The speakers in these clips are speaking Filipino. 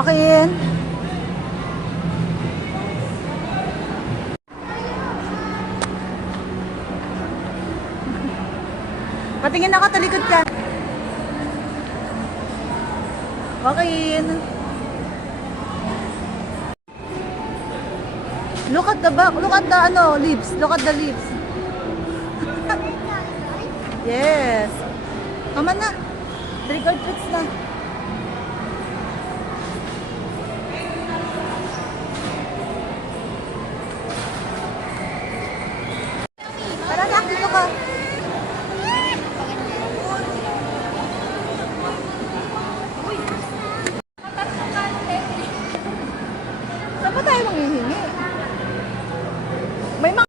Okay yan. Patingin ako, talikod ka. Okay yan. Look at the back. Look at the leaves. Look at the leaves. Yes. Come on na. Trick or treats na. Tara na, dito ka. Saan ba tayo manghihingi? May mga...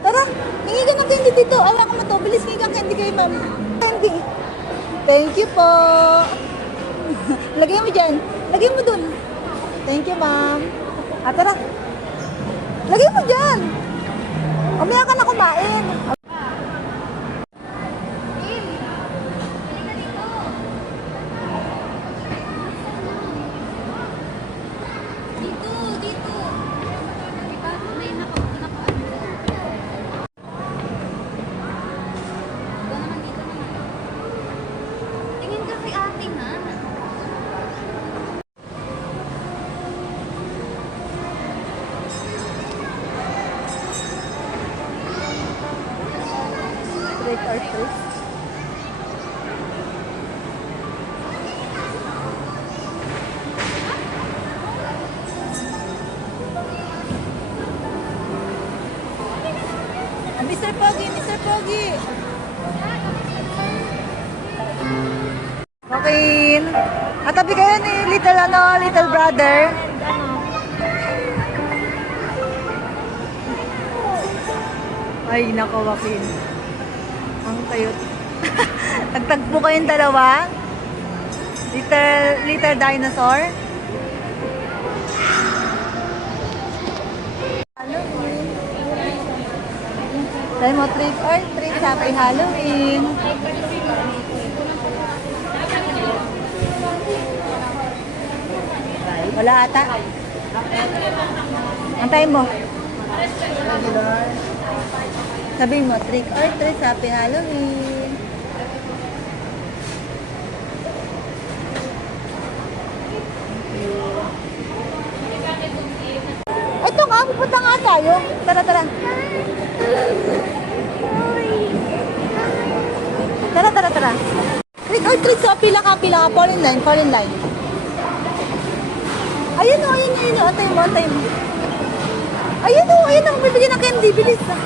Tara, hingi ka ng candy dito. Alam ko mo to. Bilis hingi ka candy kay ma'am. Candy. Thank you po. Lagay mo dyan. Lagay mo dun. Thank you, ma'am. Tara. Lagay mo dyan. Umaya ka na kumain. Trick or treat. Mr. Pogi, Mr. Pogi. Okay. Atabi kayo ni little brother. Ay, nako, Joaquin. Ang cute. Nagtagpo kayong dalawa. Little dinosaur. Halloween. Sabi mo, trick or treat. Happy Halloween. Wala ata. Antayin mo. Sabihin mo, trick or treat, happy Halloween. Ito nga, pupunta nga tayo. Tara, tara. Tara, tara, tara. Trick or treat, so pila ka. Fall in line, fall in line. Ayun o, ayun o. Antay mo, antay mo. Ayun o, ayun o. Bibigyan ng candy, bilis na.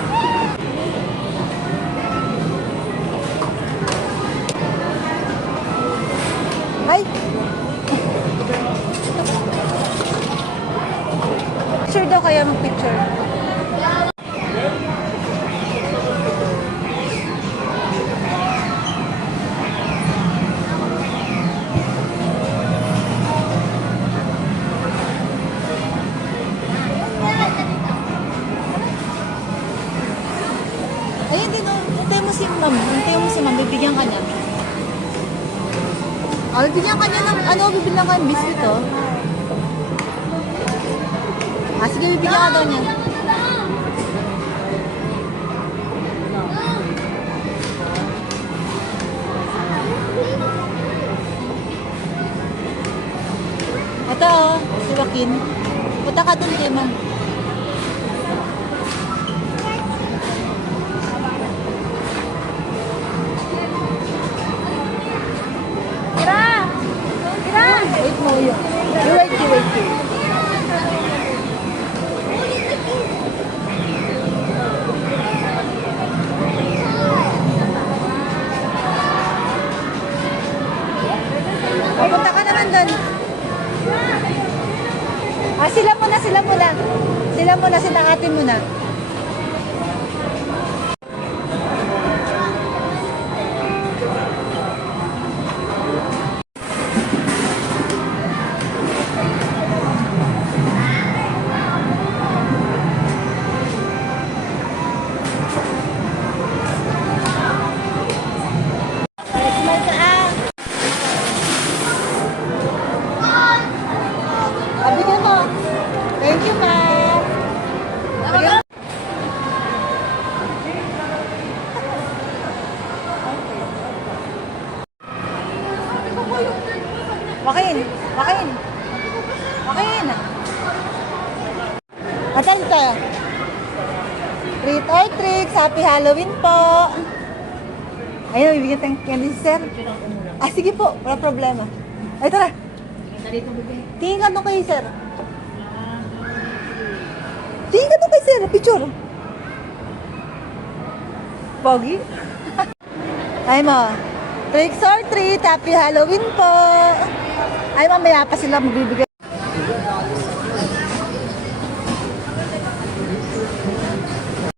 Ay! Picture daw kaya mag-picture. Ayun din o. Hintay mo si ma'am. Hintay mo si ma'am. Bibigyan ka niya. Bibigyan ka niya ng, bibigyan ka ng biscuit, oh. Sige, bibigyan ka daw niya. Ito, oh, si Joaquin. Punta ka dun kay ma'am. Wait mo yun. You wait. Pupunta ka naman doon. Sila muna. Sila atin muna. Wakin. Wakin. Wakin. Atan tayo. Treat or tricks. Happy Halloween po. Ayun, bibigyan tayong candy si sir. Ah, sige po. Wala problema. Ay, tara. Tingin ka doon kay sir. Tingin ka doon kay sir. Picture. Pogi. Ay mo. Tricks or treat. Happy Halloween po. Ay, mamaya pa sila magbibigay.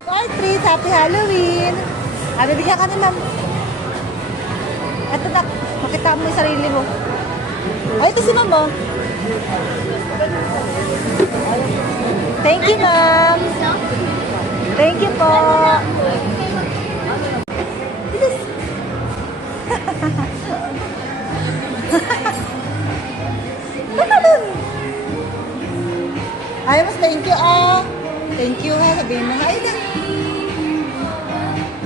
Or treat. Happy Halloween. Ah, bibigyan ka ni ma'am. Ito na. Makita mo yung sarili mo. Ay, ito si ma'am mo. Thank you, ma'am. Thank you po. Ay, mas thank you, ah. Thank you, ha. Sabihin mo, ay, na.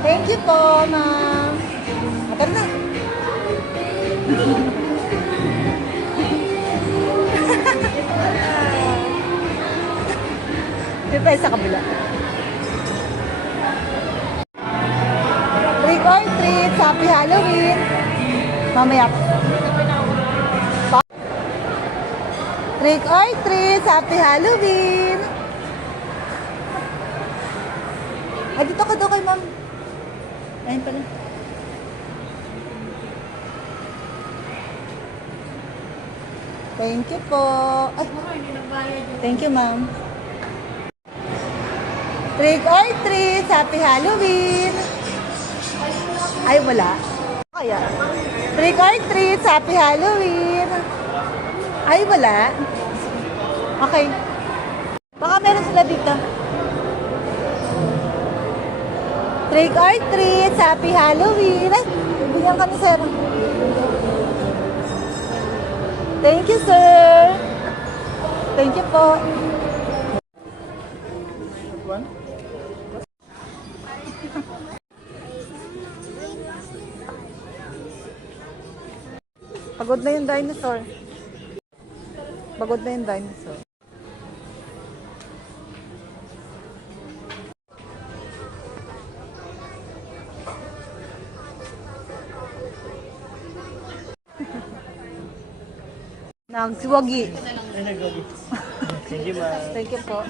Thank you po, ma'am. Matar na. Dito tayo sa kabila. Trick or treat. Happy Halloween. Mamaya. Trick or treat. Happy Halloween. Ay, dito ka daw kay ma'am. Ayun pala. Thank you po. Ay, thank you, ma'am. Trick or treat. Happy Halloween. Ay, wala. Kaya. Trick or treat. Happy Halloween. Ay, wala. Okay. Baka meron sila dito. Trick or treat. Happy Halloween. Ay, bigyan ka ni sir. Thank you, sir. Thank you po. Pagod na yung dinosaur. Pagod na yung dinosaur. Nagsiwagi. Thank you, ma'am. Thank you po.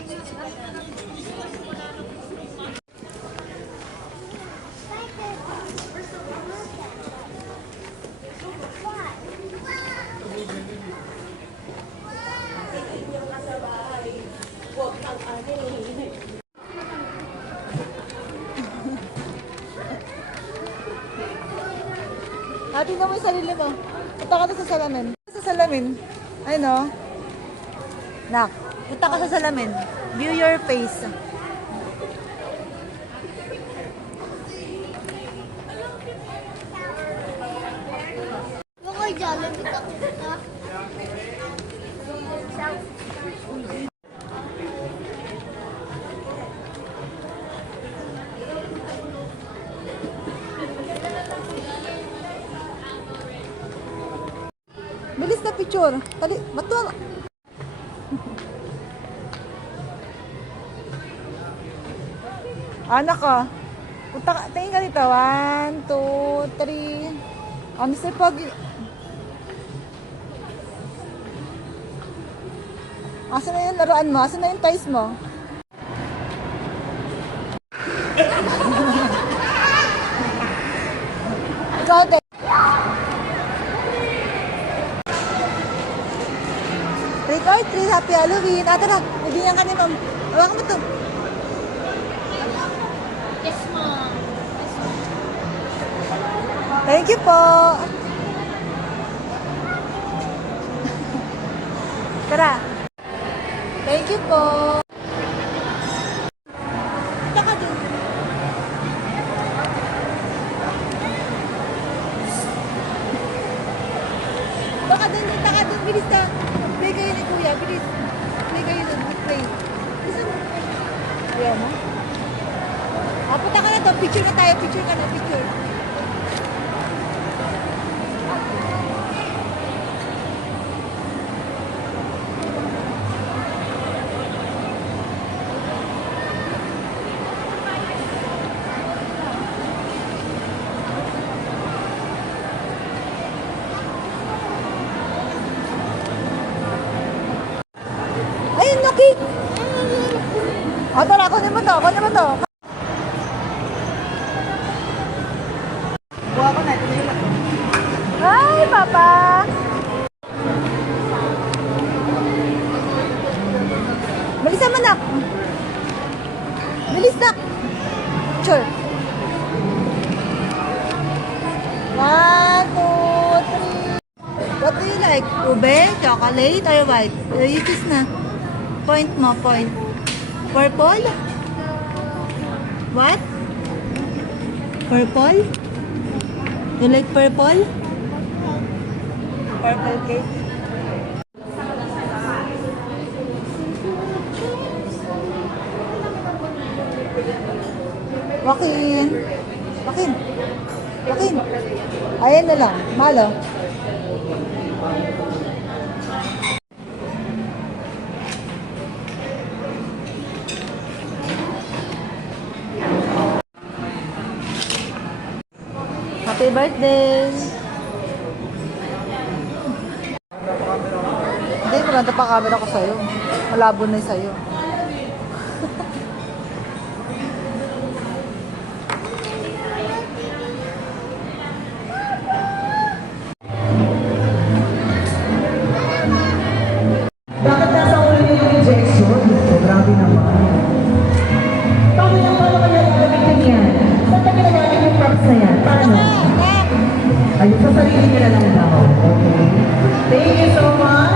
Tingnan mo yung sarili mo. Punta ka na sa salamin. Sa salamin. Ay no. Nak, punta ka sa salamin. View your face. Okay, jalan kita. Bilis na picture. Tali, ba't wala? Anak ka. Punta ka, tingin ka dito. 1, 2, 3. Ano sa pag... Asa na yung laruan mo? Asa na yung toys mo? Ikaw, te. Trick or treat, happy Halloween. Ah, tara, bibigyan ka ni ma'am. Hawakan mo to. Yes, ma'am. Thank you po. Tara. Thank you po. Punta ka dun. Baka dun, punta ka dun. Bilis ka. Play kayo ni kuya. Bilis. Play kayo dun. Play. Bilis mo. Ayaw mo? Ah, punta ka na to. Picture na tayo. Picture ka na. Picture. to. Buha ko na. Ito na yun. Hi, Papa! Bilisan mo, nak. Bilis, nak. Sure. 1, 2, 3. What do you like? Ube, chocolate, or white? You choose na. Point mo, point. Purple? What? Purple? You like purple? Purple cake? Wakin. Wakin. Wakin. Ayan na lang. Malo. Happy birthday! Hindi, maganda pa camera ko sa'yo. Malabo na yung sa'yo. Bakit nasa ulo niyo yung injection? Grabe naman. Paano kaya gagamitin yan? Saan na ginagamit yung props na yan? Paano? Ayun, sa sarili nila lang daw. Okay. Thank you so much.